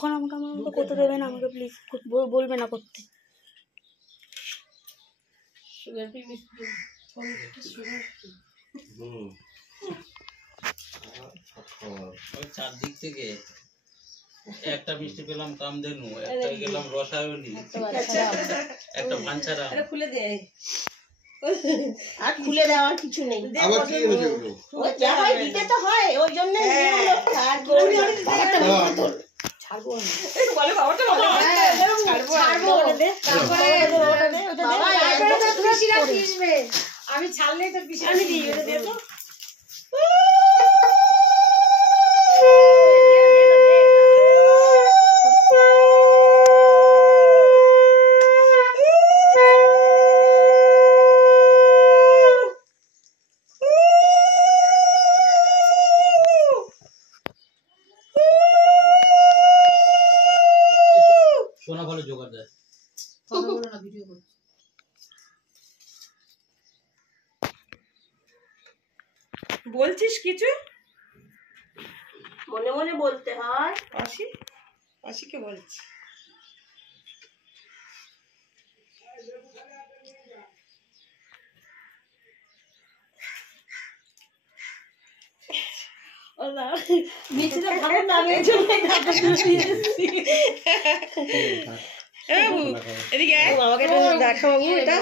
তখন আমাকে আমার মতো করতে দেবে না, আমাকে প্লিজ বলবে না করতে। চারদিক থেকে একটা মিষ্টি পেলাম কামধেনু, একটা গেলাম রসায়নী, একটা পাঞ্চারা। খুলে দে, আর খুলে দেওয়ার কিছু নেই। যা হয় দিতে তো হয়, ওই জন্য আমি ছাড়লেই তো পিছনে দিই। শোনা ভালো জোগাড় দেয়। বলছিস কিছু? মনে মনে বলতে হয়। অসিকে বলছি। মামাকে দেখাবো এটা,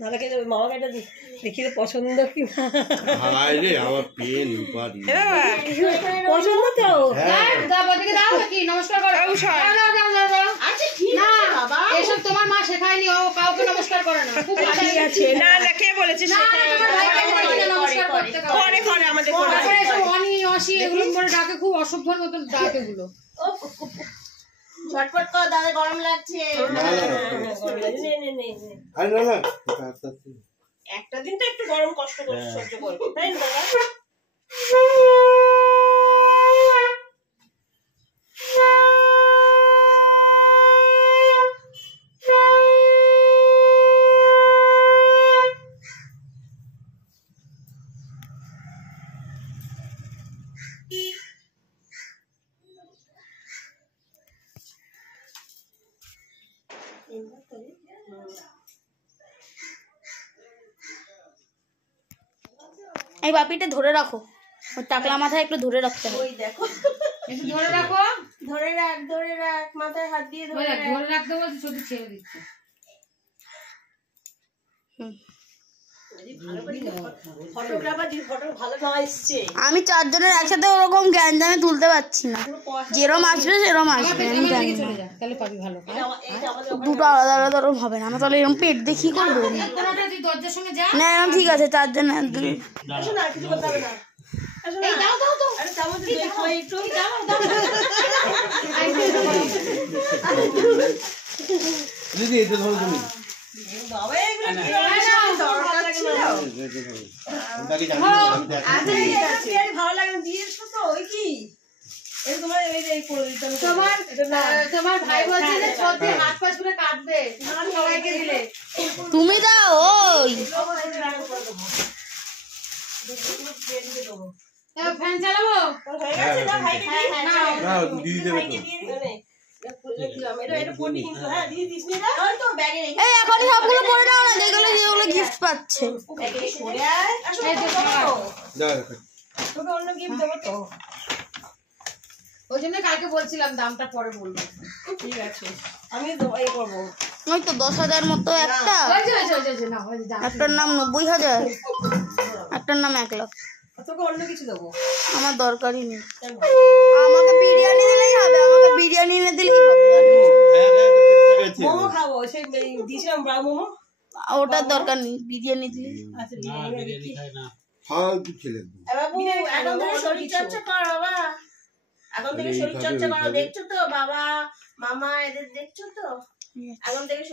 দাদাকে মামাকে এটা দেখিয়ে পছন্দ কি পছন্দ তো। নমস্কার করো। এসব তোমার মা শেখায়নি, ও কাউকে নমস্কার করে না। খুব ঠিক আছে, না না কে বলেছে নমস্কার করতে করে করে আমাদের তারপরে এসব অনি অসি এগুলো করে ডাকে, খুব অসভ্যর মতন ডাকে এগুলো। ঝটপট কর, দাদা গরম লাগছে। একটা দিন তো একটু গরম কষ্ট করে সহ্য করবো, তাই না দাদা? এই বাপিটা ধরে রাখো, ওই টাকলা মাথায় একটু ধরে রাখতে হবে। ওই দেখো, একটু ধরে রাখো, ধরে রাখ, মাথায় হাত দিয়ে ধরে রাখতে বলছি, শুধু ছেড়ে দিচ্ছে। আমি চারজনের একসাথে ওরকম গ্যাঞ্জামে তুলতে পারছি না, যেরম আসবে সেরম আসবে। আমি জানি দুটো আলাদা আলাদা ওরম হবে না, তাহলে এরকম পেট দিয়ে কি করবো না। এরকম ঠিক আছে, চারজনের দিদি এটা ধরো তুমি। ভালো লাগে তোমার ভাই বলছে যে হাত পা ছুঁড়ে কাটবে সবাইকে দিলে, তুমি দাও। ওই ফ্যান চালাবো, দিদি দেবে এখনই সবগুলো পরে নাও না, যেগুলো যেগুলো গিফট পাচ্ছে। অন্য গিফট দেবো তো, ওই জন্য কালকে বলছিলাম দামটা পরে বলবো। ঠিক আছে, আমি এই করবো। ওই তো 10,000 মতো একটা, একটার নাম 90,000, একটার নাম 1 লাখ। তোকে অন্য কিছু দেবো, আমার দরকারই নেই। আমাকে বিরিয়ানি দিলেই হবে, আমাকে বিরিয়ানি এনে দিলেই হবে। মোমো খাবো, সেই দিয়েছিলাম ব্রা মোমো, ওটার দরকার নেই, বিরিয়ানি দিলে। আচ্ছা বিরিয়ানি খায় না। বাবু এখন থেকে শরীর চর্চা কর বাবা, এখন থেকে শরীর চর্চা করো। দেখছো তো বাবা মামা এদের দেখছো তো, এখন থেকে